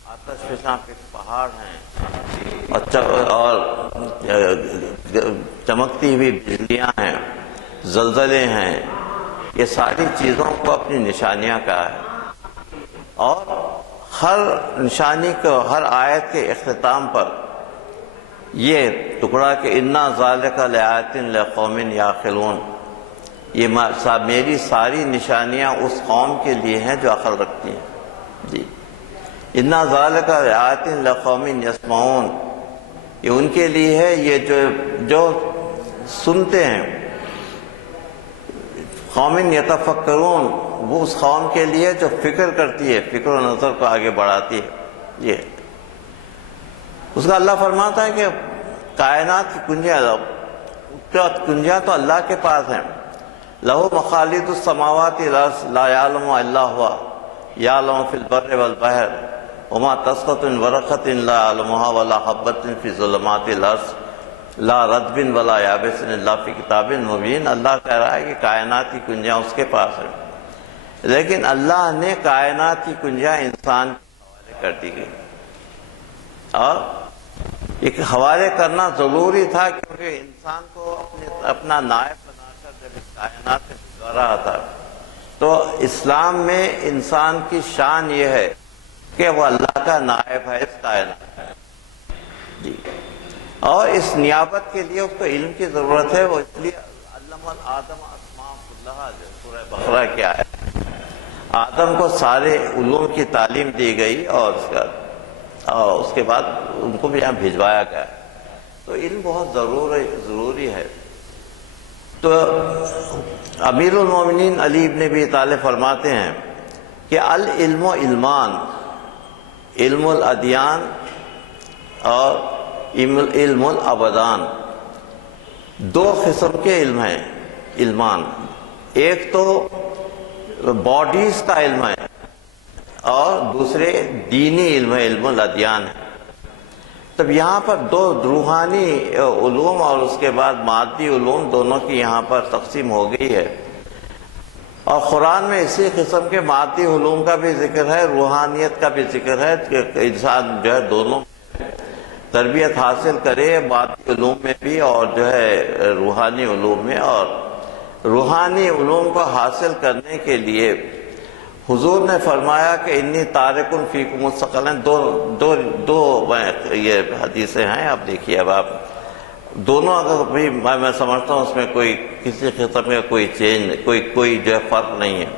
آتش فشاں کے پہاڑ ہیں اور چمکتی ہوئی بجلیاں ہیں، زلزلے ہیں، یہ ساری چیزوں کو اپنی نشانیاں کہا ہے. اور ہر نشانی کو، ہر آیت کے اختتام پر یہ ٹکڑا کہ انا ذالک لآیات لقوم یعقلون، یہ میری ساری نشانیاں اس قوم کے لیے ہیں جو عقل رکھتی ہیں. جی، انا ذالک لآیات لقوم یسمعون، یہ ان کے لیے ہے یہ جو سنتے ہیں. قوم یتفکرون، وہ اس قوم کے لیے جو فکر کرتی ہے، فکر و نظر کو آگے بڑھاتی ہے. یہ اس کا اللہ فرماتا ہے کہ کائنات کی کنجیاں تو اللہ کے پاس ہیں. لہو مخالد السماوات والارض لا یعلم الا هو یعلم فی البر والبحر وما تسقط من ورقۃ لا یعلمها ولا حبۃ فی ظلمات الارض لا رطب ولا یابس الا فی کتاب مبین. اللہ کہہ رہا ہے کہ کائنات کی کنجیاں اس کے پاس ہیں، لیکن اللہ نے کائنات کی کنجیاں انسان کے حوالے کر دی گئی. اور ایک حوالے کرنا ضروری تھا، کیونکہ انسان کو اپنا نائب بنا کر جب اس کائنات سے گزار رہا تھا، تو اسلام میں انسان کی شان یہ ہے کہ وہ اللہ کا نائب ہے اس کائنات میں. جی، اور اس نیابت کے لیے اس کو علم کی ضرورت ہے. وہ اس لیے علم آدم اسماء کلھا، جو سورہ بقرہ کیا ہے، آدم کو سارے علوم کی تعلیم دی گئی اور اس کے بعد ان کو بھی یہاں بھجوایا گیا. تو علم بہت ضروری ہے. تو امیر المومنین علی ابن ابی طالب فرماتے ہیں کہ العلم و علمان، علم الادیان اور علم الابدان، دو قسم کے علم ہیں. علمان، ایک تو باڈیز کا علم ہے اور دوسرے دینی علم ہے، علم الادیان ہے. تب یہاں پر دو روحانی علوم اور اس کے بعد مادی علوم دونوں کی یہاں پر تقسیم ہو گئی ہے. اور قرآن میں اسی قسم کے مادی علوم کا بھی ذکر ہے، روحانیت کا بھی ذکر ہے کہ انسان جو ہے دونوں تربیت حاصل کرے، مادی علوم میں بھی اور جو ہے روحانی علوم میں. اور روحانی علوم کو حاصل کرنے کے لیے حضور نے فرمایا کہ انی تارک فیکم الثقلین. دو یہ حدیثیں ہیں، آپ دیکھیے. اب آپ دونوں اگر بھی میں سمجھتا ہوں اس میں کوئی کسی قسم کا کوئی چینج، کوئی جو ہے فرق نہیں ہے.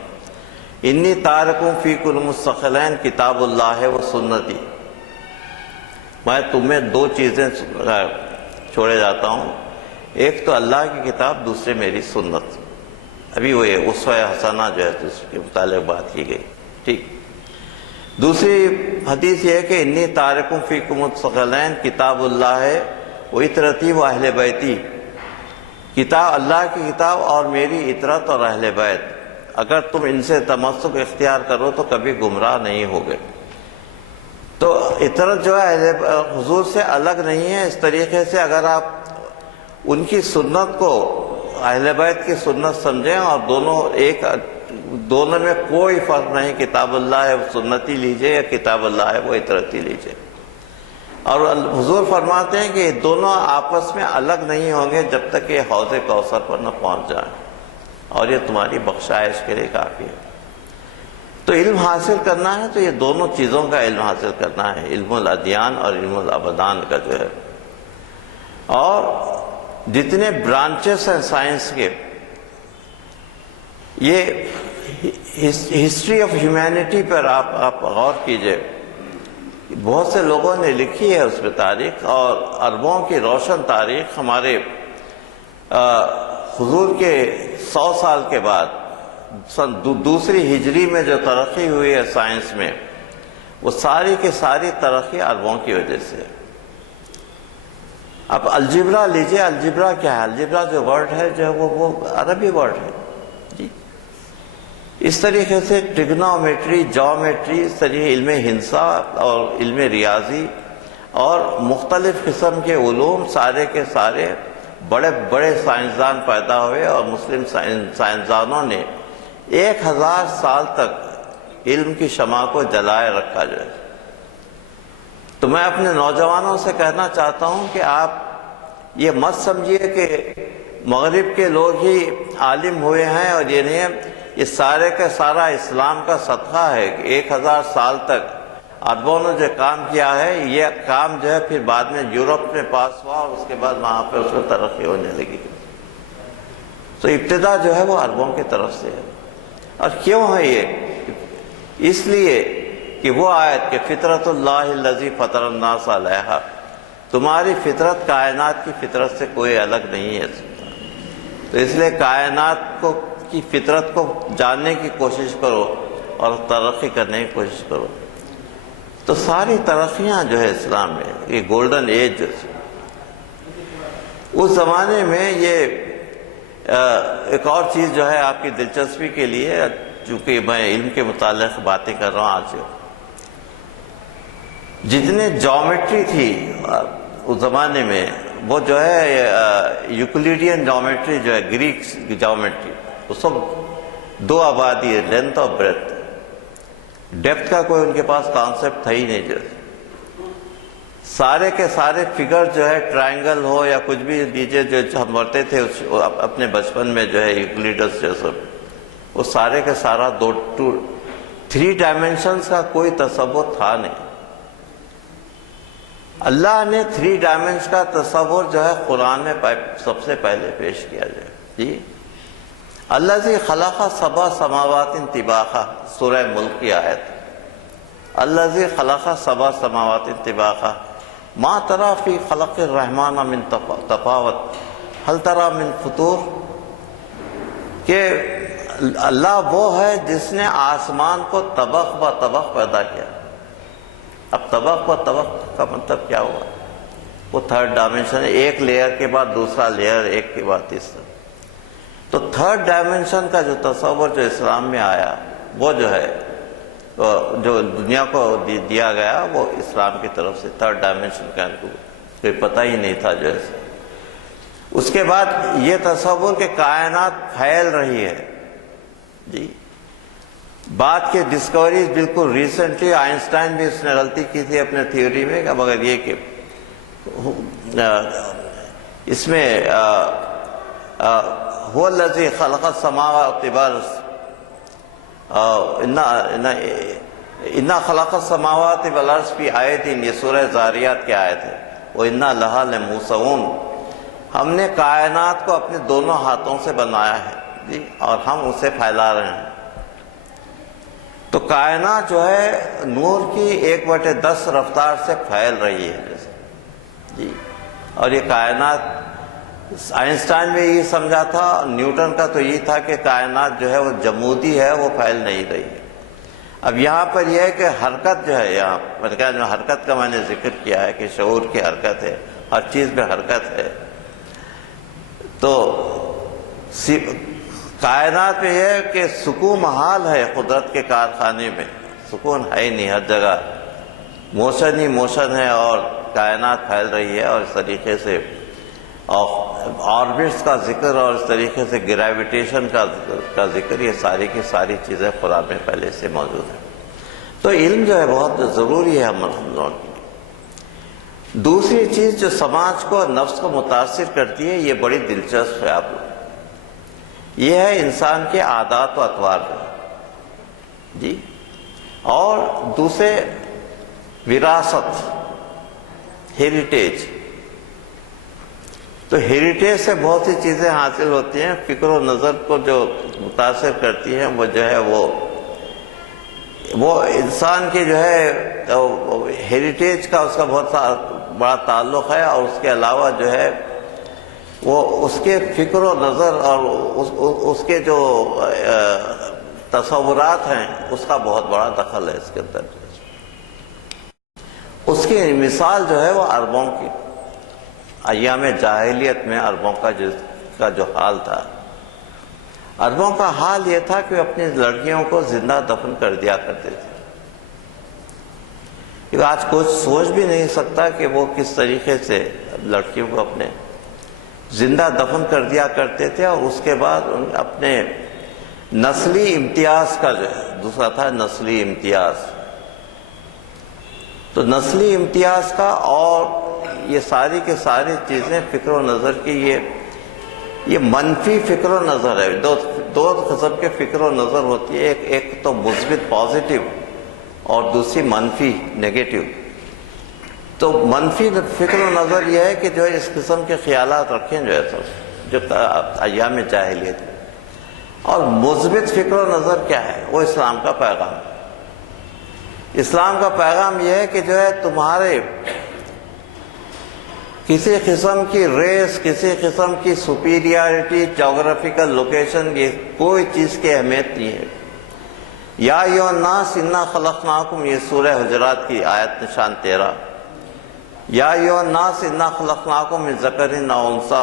انی تارک فیکم الثقلین کتاب اللہ و سنتی. میں تمہیں دو چیزیں چھوڑے جاتا ہوں، ایک تو اللہ کی کتاب، دوسرے میری سنت. ابھی وہ اسوہ حسنہ جو ہے اس کے متعلق بات کی گئی. ٹھیک. دوسری حدیث یہ ہے کہ انی تارک فیکم الثقلین کتاب اللہ ہے وہ اطرتی و اہل بیتی. کتاب اللہ کی کتاب اور میری اطرت اور اہل بیت، اگر تم ان سے تمسک اختیار کرو تو کبھی گمراہ نہیں ہوگے. تو اطرت جو ہے حضور سے الگ نہیں ہے. اس طریقے سے اگر آپ ان کی سنت کو اہل بیت کی سنت سمجھیں اور دونوں میں کوئی فرق نہیں، کتاب اللہ ہے وہ سنتی لیجئے یا کتاب اللہ ہے وہ اطرتی لیجئے. اور حضور فرماتے ہیں کہ یہ دونوں آپس میں الگ نہیں ہوں گے جب تک یہ حوض کوثر پر نہ پہنچ جائیں، اور یہ تمہاری بخشائش کے لیے کافی ہے. تو علم حاصل کرنا ہے تو یہ دونوں چیزوں کا علم حاصل کرنا ہے، علم الادیان اور علم الابدان کا جو ہے. اور جتنے برانچز ہیں سائنس کے، یہ ہسٹری آف ہیومینٹی پر آپ غور کیجئے. بہت سے لوگوں نے لکھی ہے اس پہ تاریخ، اور اربوں کی روشن تاریخ. ہمارے حضور کے 100 سال کے بعد سن دوسری ہجری میں جو ترقی ہوئی ہے سائنس میں، وہ ساری کی ساری ترقی عربوں کی وجہ سے. اب الجبرا لیجئے. الجبرا کیا ہے؟ الجبرا جو ورڈ ہے جو ہے وہ عربی ورڈ ہے. جی، اس طریقے سے ٹریگنومیٹری، جیومیٹری، اس طریقے علم ہندسہ اور علم ریاضی اور مختلف قسم کے علوم، سارے کے سارے بڑے بڑے سائنسدان پیدا ہوئے، اور مسلم سائنسدانوں نے 1000 سال تک علم کی شمع کو جلائے رکھا جو ہے. تو میں اپنے نوجوانوں سے کہنا چاہتا ہوں کہ آپ یہ مت سمجھیے کہ مغرب کے لوگ ہی عالم ہوئے ہیں، اور یہ نہیں ہے. یہ سارے کا سارا اسلام کا صدقہ ہے کہ 1000 سال تک عربوں نے جو کام کیا ہے، یہ کام جو ہے پھر بعد میں یورپ میں پاس ہوا، اور اس کے بعد وہاں پہ اس کو ترقی ہونے لگی. تو ابتدا جو ہے وہ عربوں کی طرف سے ہے. اور کیوں ہے یہ؟ اس لیے کہ وہ آیت کہ فطرت اللہ الذی فطر الناس علیہا، تمہاری فطرت کائنات کی فطرت سے کوئی الگ نہیں ہے. تو اس لیے کائنات کو کی فطرت کو جاننے کی کوشش کرو اور ترقی کرنے کی کوشش کرو، تو ساری ترقیاں جو ہے اسلام میں، یہ گولڈن ایج، اس زمانے میں یہ ایک اور چیز جو ہے آپ کی دلچسپی کے لیے، چونکہ میں علم کے متعلق باتیں کر رہا ہوں آج، جتنے جیومیٹری تھی اس زمانے میں، وہ جو ہے یوکلیڈین جیومیٹری جو ہے، گریک جیومیٹری، وہ سب 2 آبادی ہے، لینتھ اور بریتھ، ڈیپتھ کا کوئی ان کے پاس کانسیپٹ تھا ہی نہیں، جو سارے کے سارے فگر جو ہے ٹرائنگل ہو یا کچھ بھی لیجیے، جو ہم پڑھتے تھے اپنے بچپن میں جو ہے یوکلیڈس جیسا، وہ سارے کے سارا 3 ڈائمینشنز کا کوئی تصور تھا نہیں۔ اللہ نے 3 ڈائمینشن کا تصور جو ہے قرآن میں سب سے پہلے پیش کیا جائے، جی الذی خلق 7 سماوات طباقا، سورہ ملک کی آیت، الذی خلق 7 سماوات طباقا ما تری فی خلق الرحمن من تفاوت هل تری من فطور، کہ اللہ وہ ہے جس نے آسمان کو طبق بہ طبق پیدا کیا۔ اب طبق و طبق کا مطلب کیا ہوا؟ وہ 3rd ڈائمنشن ہے، ایک لیئر کے بعد دوسرا لیئر، ایک کے بعد تیسرا۔ تو 3rd ڈائمنشن کا جو تصور جو اسلام میں آیا، وہ جو ہے جو دنیا کو دیا گیا، وہ اسلام کی طرف سے 3rd ڈائمنشن کا ان کو کوئی پتہ ہی نہیں تھا جو ہے۔ اس کے بعد یہ تصور کہ کائنات پھیل رہی ہے، جی بعد کے ڈسکوریز بالکل ریسنٹلی، آئنسٹائن بھی اس نے غلطی کی تھی اپنے تھیوری میں، کہ مگر یہ کہ اس میں هو الذی خلق السماوات والارض، انا خلق السماوات والارض فی آیت، یہ سورہ زاریات کی آیت ہے، وَإِنَّا لَهَا لَمُوسَعُونَ، ہم نے کائنات کو اپنے دونوں ہاتھوں سے بنایا ہے، جی اور ہم اسے پھیلا رہے ہیں۔ تو کائنات جو ہے نور کی 1/10 رفتار سے پھیل رہی ہے جیسے، جی اور یہ کائنات، آئنسٹائن میں یہ سمجھا تھا، نیوٹن کا تو یہ تھا کہ کائنات جو ہے وہ جمودی ہے، وہ پھیل نہیں رہی ہے۔ اب یہاں پر یہ ہے کہ حرکت جو ہے، یہاں میں نے کہا جو حرکت کا میں نے ذکر کیا ہے کہ شعور کی حرکت ہے، ہر چیز میں حرکت ہے، تو کائنات میں یہ ہے کہ سکون محال ہے، قدرت کے کارخانے میں سکون ہے ہی نہیں، ہر جگہ موشن ہی موشن ہے، اور کائنات پھیل رہی ہے، اور اس طریقے سے آربٹس کا ذکر اور اس طریقے سے گریویٹیشن کا ذکر، یہ ساری کی ساری چیزیں قرآن میں پہلے سے موجود ہیں۔ تو علم جو ہے بہت ضروری ہے ہم لوگوں کے لیے۔ دوسری چیز جو سماج کو اور نفس کو متاثر کرتی ہے، یہ بڑی دلچسپ ہے آپ لوگ، یہ ہے انسان کے عادات و اطوار، جی اور دوسرے وراثت، ہیریٹیج۔ تو ہیریٹیج سے بہت سی چیزیں حاصل ہوتی ہیں، فکر و نظر کو جو متاثر کرتی ہیں، وہ جو ہے وہ انسان کی جو ہے ہیریٹیج کا اس کا بہت بڑا تعلق ہے، اور اس کے علاوہ جو ہے وہ اس کے فکر و نظر اور اس کے جو تصورات ہیں، اس کا بہت بڑا دخل ہے اس کے اندر۔ اس کی مثال جو ہے وہ عربوں کی، ایام جاہلیت میں عربوں کا جو حال تھا، عربوں کا حال یہ تھا کہ وہ اپنی لڑکیوں کو زندہ دفن کر دیا کرتے تھے۔ کیونکہ آج کوئی سوچ بھی نہیں سکتا کہ وہ کس طریقے سے لڑکیوں کو اپنے زندہ دفن کر دیا کرتے تھے، اور اس کے بعد اپنے نسلی امتیاز کا جو ہے، دوسرا تھا نسلی امتیاز، تو نسلی امتیاز کا اور یہ ساری کے ساری چیزیں فکر و نظر کی، یہ منفی فکر و نظر ہے۔ دو قسم کے فکر و نظر ہوتی ہے، ایک تو مثبت پازیٹیو اور دوسری منفی نیگیٹو۔ تو منفی فکر و نظر یہ ہے کہ جو اس قسم کے خیالات رکھیں جو ہے سب جو ایام جاہلیت، اور مثبت فکر و نظر کیا ہے؟ وہ اسلام کا پیغام۔ اسلام کا پیغام یہ ہے کہ جو ہے تمہارے کسی قسم کی ریس، کسی قسم کی سپیریارٹی، جغرافیکل لوکیشن، یہ کوئی چیز کی اہمیت نہیں ہے۔ یا ایھا الناس انا خلقناکم، یہ سورہ حجرات کی آیت نشان 13۔ یا ایھا الناس انا خلقناکم من ذکر و انثی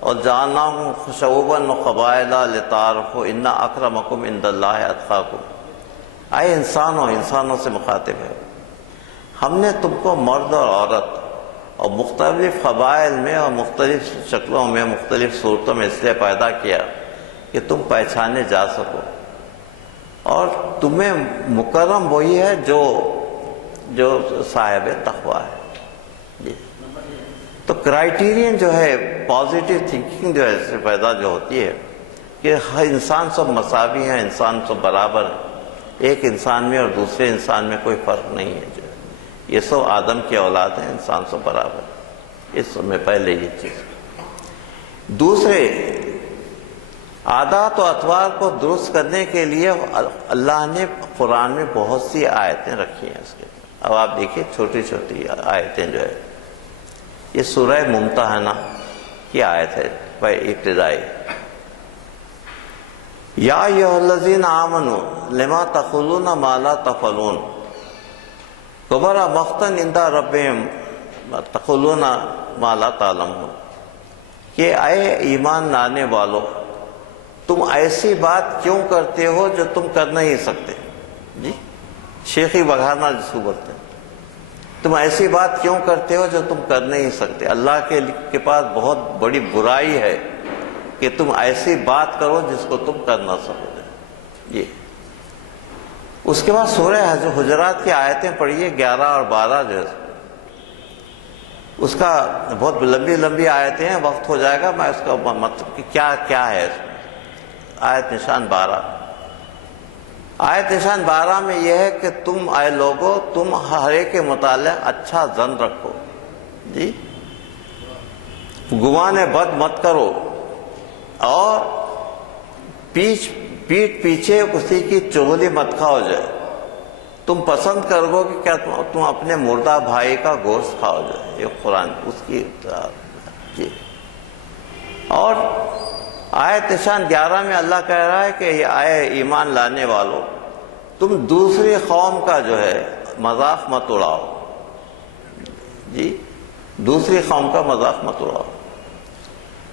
اور جعلناکم شعوبا وقبائل لتعارفوا ان اکرمکم عند اللہ اتقاکم۔ اے انسانوں، انسانوں سے مخاطب ہے، ہم نے تم کو مرد اور عورت اور مختلف قبائل میں اور مختلف شکلوں میں، مختلف صورتوں میں اس لیے پیدا کیا کہ تم پہچانے جا سکو، اور تمہیں مکرم وہی ہے جو صاحب تقویٰ ہے۔ جی، تو کرائیٹیرین جو ہے، پازیٹیو تھنکنگ جو ہے اس سے پیدا جو ہوتی ہے کہ ہر انسان سب مساوی ہیں، انسان سب برابر ہیں، ایک انسان میں اور دوسرے انسان میں کوئی فرق نہیں ہے، جو یہ سب آدم کی اولاد ہیں، انسان سب برابر ہے۔ اس میں پہلے یہ چیز۔ دوسرے، عادات و اطوار کو درست کرنے کے لیے اللہ نے قرآن میں بہت سی آیتیں رکھی ہیں اس کے۔ اب آپ دیکھیے چھوٹی چھوٹی آیتیں جو ہے، یہ سورہ ممتحنہ کی آیت ہے ابتدائی۔ یا ایھا الذین آمنوا لما تقولون ما لا تفعلون کبر مقتا عند ربہم تقولون ما لا تعلمون، کہ اے ایمان لانے والو، تم ایسی بات کیوں کرتے ہو جو تم کر نہیں سکتے؟ جی، شیخی بگانا جس کو بولتے ہیں، تم ایسی بات کیوں کرتے ہو جو تم کر نہیں سکتے؟ اللہ کے پاس بہت بڑی برائی ہے کہ تم ایسی بات کرو جس کو تم کر نہ سکو۔ یہ اس کے بعد سورہ حجرات کی آیتیں پڑھیے 11 اور 12 جو ہے، اس کا بہت لمبی لمبی آیتیں ہیں، وقت ہو جائے گا، میں اس کا مطلب کہ کیا ہے اس میں۔ آیت نشان 12، آیت نشان 12 میں یہ ہے کہ تم اے لوگو، تم ہر ایک کے متعلق اچھا ظن رکھو، جی، گمان بد مت کرو، اور پیٹھ پیچھے اسی کی چغلی مت کھاؤ جائے۔ تم پسند کرو کہ کیا تم اپنے مردہ بھائی کا گوشت کھاؤ جائے، یہ قرآن اس کی جی۔ اور آیت نشان 11 میں اللہ کہہ رہا ہے کہ اے ایمان لانے والو، تم دوسری قوم کا جو ہے مذاق مت اڑاؤ، جی، دوسری قوم کا مذاق مت اڑاؤ۔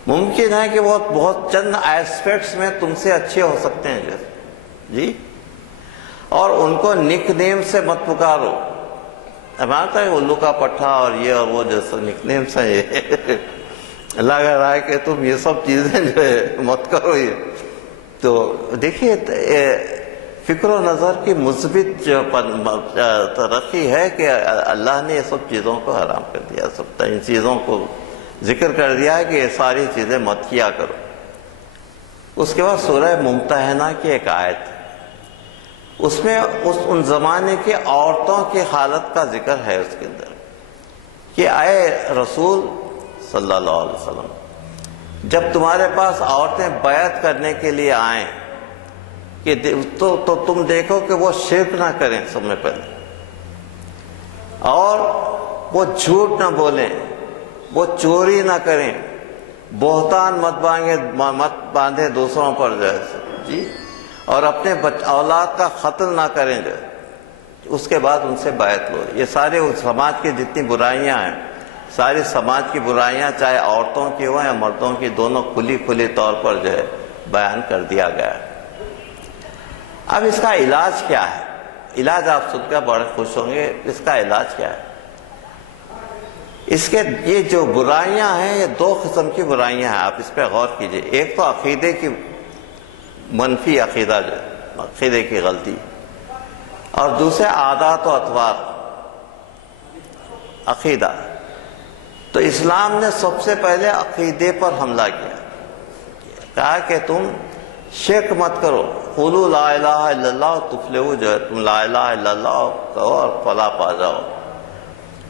ممکن ہے کہ وہ بہت چند ایسپیکٹس میں تم سے اچھے ہو سکتے ہیں، جیسے جی، اور ان کو نک نیم سے مت پکارو۔ ہمارا ہے الو کا پٹھا اور یہ اور وہ جیسے نک نیم سے، یہ اللہ کہہ رہا ہے کہ تم یہ سب چیزیں جو ہے مت کرو۔ یہ تو دیکھیے فکر و نظر کی مثبت جو ترقی ہے کہ اللہ نے یہ سب چیزوں کو حرام کر دیا، سب ان چیزوں کو ذکر کر دیا ہے کہ یہ ساری چیزیں مت کیا کرو۔ اس کے بعد سورہ ممتحنہ کی ایک آیت، اس میں ان زمانے کی عورتوں کی حالت کا ذکر ہے اس کے اندر، کہ اے رسول صلی اللہ علیہ وسلم، جب تمہارے پاس عورتیں بیعت کرنے کے لیے آئیں کہ تو تم دیکھو کہ وہ شرک نہ کریں سب میں پہلے، اور وہ جھوٹ نہ بولیں، وہ چوری نہ کریں، بہتان مت باندھیں دوسروں پر جیسے، جی، اور اپنے اولاد کا قتل نہ کریں جو، اس کے بعد ان سے بیعت لو۔ یہ سارے سماج کی جتنی برائیاں ہیں، ساری سماج کی برائیاں چاہے عورتوں کی ہوں یا مردوں کی، دونوں کھلی طور پر جو ہے بیان کر دیا گیا ہے۔ اب اس کا علاج کیا ہے؟ علاج آپ سن کر بڑے خوش ہوں گے۔ اس کا علاج کیا ہے؟ اس کے یہ جو برائیاں ہیں، یہ دو قسم کی برائیاں ہیں، آپ اس پہ غور کیجئے۔ ایک تو عقیدے کی منفی عقیدہ جو ہے، عقیدے کی غلطی، اور دوسرے عادات و اطوار عقیدہ۔ تو اسلام نے سب سے پہلے عقیدے پر حملہ کیا، کہا کہ تم شرک مت کرو، قولوا لا الہ الا اللہ تفلحوا، جو ہے تم لا الہ الا اللہ کہو اور فلاح پا جاؤ۔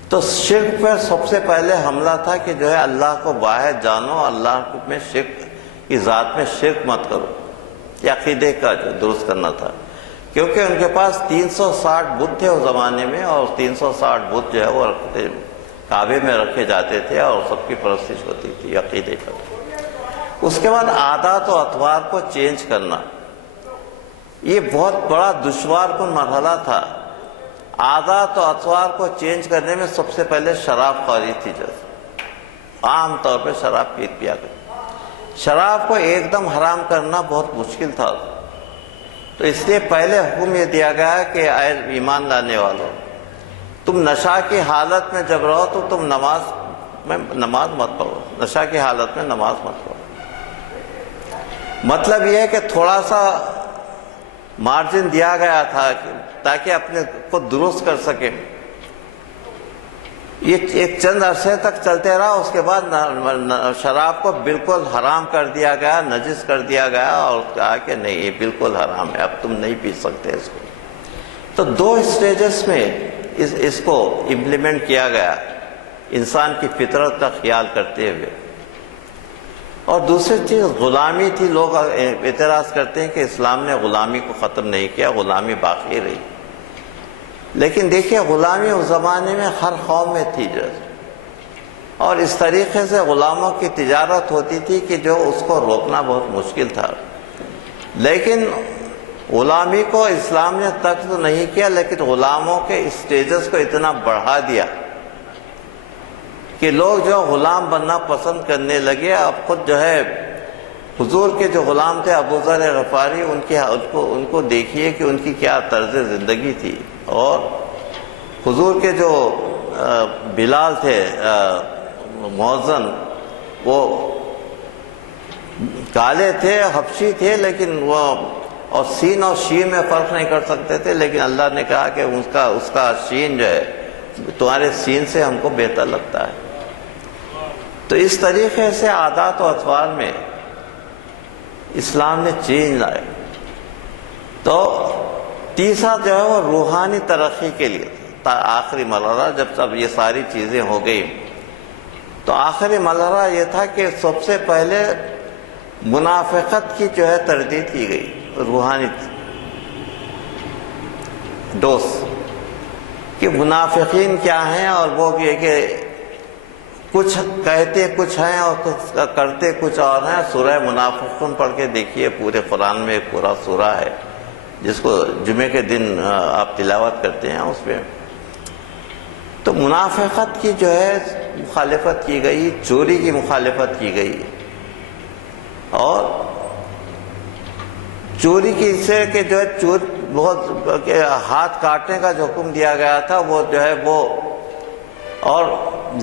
تو شرک پر سب سے پہلے حملہ تھا کہ جو ہے اللہ کو واحد جانو، اللہ میں شرک کی ذات میں شرک مت کرو، یہ عقیدے کا جو درست کرنا تھا، کیونکہ ان کے پاس 360 بت تھے اس زمانے میں، اور 360 بت جو ہے وہ رکھتے کعبے میں رکھے جاتے تھے اور سب کی پرستش ہوتی تھی عقیدے پر۔ اس کے بعد عادات و اطوار کو چینج کرنا، یہ بہت بڑا دشوار کن مرحلہ تھا۔ عادات و اطوار کو چینج کرنے میں سب سے پہلے شراب خوری تھی، جیسے عام طور پہ شراب پیا کرتے۔ شراب کو ایک دم حرام کرنا بہت مشکل تھا، تو اس لیے پہلے حکم یہ دیا گیا کہ اے ایمان لانے والوں، تم نشہ کی حالت میں جب رہو تو تم نماز مت پڑھو، نشہ کی حالت میں نماز مت پڑھو۔ مطلب یہ ہے کہ تھوڑا سا مارجن دیا گیا تھا تاکہ اپنے کو درست کر سکیں۔ یہ ایک چند عرصے تک چلتے رہا، اس کے بعد شراب کو بالکل حرام کر دیا گیا، نجس کر دیا گیا، اور کہا کہ نہیں یہ بالکل حرام ہے، اب تم نہیں پی سکتے اس کو۔ تو دو اسٹیجز میں اس کو امپلیمنٹ کیا گیا، انسان کی فطرت کا خیال کرتے ہوئے۔ اور دوسری چیز غلامی تھی۔ لوگ اعتراض کرتے ہیں کہ اسلام نے غلامی کو ختم نہیں کیا، غلامی باقی رہی۔ لیکن دیکھیے غلامی اس زمانے میں ہر قوم میں تھی، اور اس طریقے سے غلاموں کی تجارت ہوتی تھی کہ جو اس کو روکنا بہت مشکل تھا۔ لیکن غلامی کو اسلام نے ترک تو نہیں کیا، لیکن غلاموں کے اسٹیجز کو اتنا بڑھا دیا کہ لوگ جو غلام بننا پسند کرنے لگے۔ اب خود جو ہے حضور کے جو غلام تھے ابو ذر غفاری، ان کو دیکھیے کہ ان کی کیا طرز زندگی تھی، اور حضور کے جو بلال تھے مؤذن، وہ کالے تھے، حبشی تھے، لیکن وہ اور سین اور شین میں فرق نہیں کر سکتے تھے، لیکن اللہ نے کہا کہ اس کا شین جو ہے تمہارے سین سے ہم کو بہتر لگتا ہے۔ تو اس طریقے سے عادات و اطوار میں اسلام نے چینج لائے۔ تو تیسرا جو ہے وہ روحانی ترقی کے لیے تھا۔ آخری مرحلہ جب سب یہ ساری چیزیں ہو گئی تو آخری مرحلہ یہ تھا کہ سب سے پہلے منافقت کی جو ہے تردید کی گئی، روحانی ڈوز کہ منافقین کیا ہیں، اور وہ یہ کہ کچھ کہتے کچھ ہیں اور کرتے کچھ اور ہیں۔ سورہ منافقون پڑھ کے دیکھیے، پورے قرآن میں ایک پورا سورہ ہے جس کو جمعے کے دن آپ تلاوت کرتے ہیں اس میں۔ تو منافقت کی جو ہے مخالفت کی گئی، چوری کی مخالفت کی گئی، اور چوری کی سے کہ جو ہے بہت ہاتھ کاٹنے کا جو حکم دیا گیا تھا وہ جو ہے وہ، اور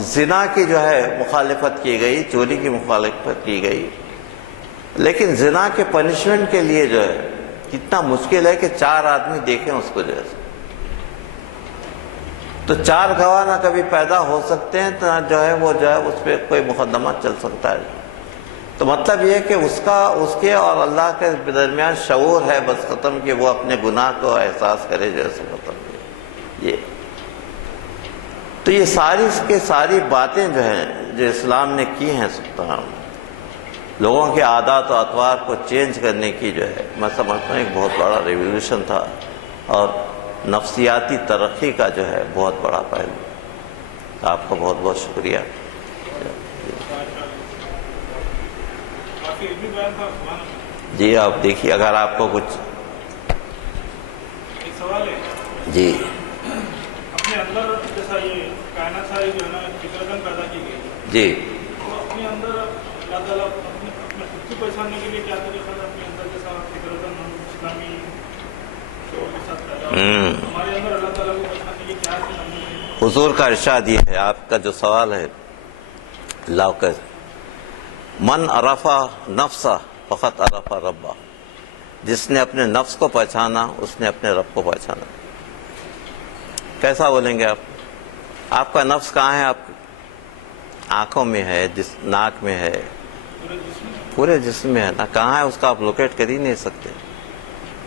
زنا کی جو ہے مخالفت کی گئی، چوری کی مخالفت کی گئی۔ لیکن زنا کے پنشمنٹ کے لیے جو ہے کتنا مشکل ہے کہ 4 آدمی دیکھیں اس کو، جیسے تو 4 گواہ نہ کبھی پیدا ہو سکتے ہیں، تو جو ہے وہ جو ہے اس پہ کوئی مقدمہ چل سکتا ہے۔ تو مطلب یہ کہ اس کے اور اللہ کے درمیان شعور ہے بس ختم، کہ وہ اپنے گناہ کو احساس کرے، جیسے مطلب یہ۔ تو یہ ساری باتیں جو ہیں جو اسلام نے کی ہیں لوگوں کے عادات و اطوار کو چینج کرنے کی، جو ہے میں سمجھتا ہوں ایک بہت بڑا ریولیوشن تھا، اور نفسیاتی ترقی کا جو ہے بہت بڑا پہلو۔ آپ کا بہت بہت شکریہ۔ جی آپ دیکھیے، اگر آپ کو کچھ سوال ہے جی اپنے اندر، جیسا یہ کائنات ساری جو ہے نا فطرتاً پیدا کی گئی، جی تو اپنے اندر اللہ تعالیٰ اپنے خود کو پہچاننے کے لیے کیا طریقہ ہے؟ اپنے اندر جیسا فطرتاً ہم اسلامی شعور کے ساتھ پیدا ہوئے، ہمارے اندر اللہ تعالیٰ کو پہچاننے کے لیے کیا ہے؟ حضور کا ارشاد یہ ہے، آپ کا جو سوال ہے، اللہ کا من عرفہ نفسہ فقط عرفہ ربہ، جس نے اپنے نفس کو پہچانا اس نے اپنے رب کو پہچانا۔ کیسا بولیں گے آپ کا نفس کہاں ہے؟ آپ آنکھوں میں ہے، ناک میں ہے، پورے جسم میں ہے نا، کہاں ہے اس کا آپ لوکیٹ کر ہی نہیں سکتے۔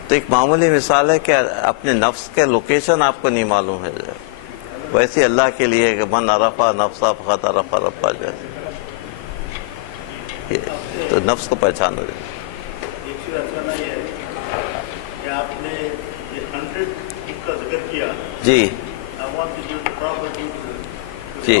تو ایک معمولی مثال ہے کہ اپنے نفس کے لوکیشن آپ کو نہیں معلوم ہے، ویسے اللہ کے لیے کہ من عرفہ نفسہ فقط عرفہ ربہ، تو نفس کو پہچانو۔ ایک چیز اچھا یہ ہے کہ آپ نے یہ 100 کا ذکر کیا، جی I want to use the proper use. G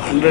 100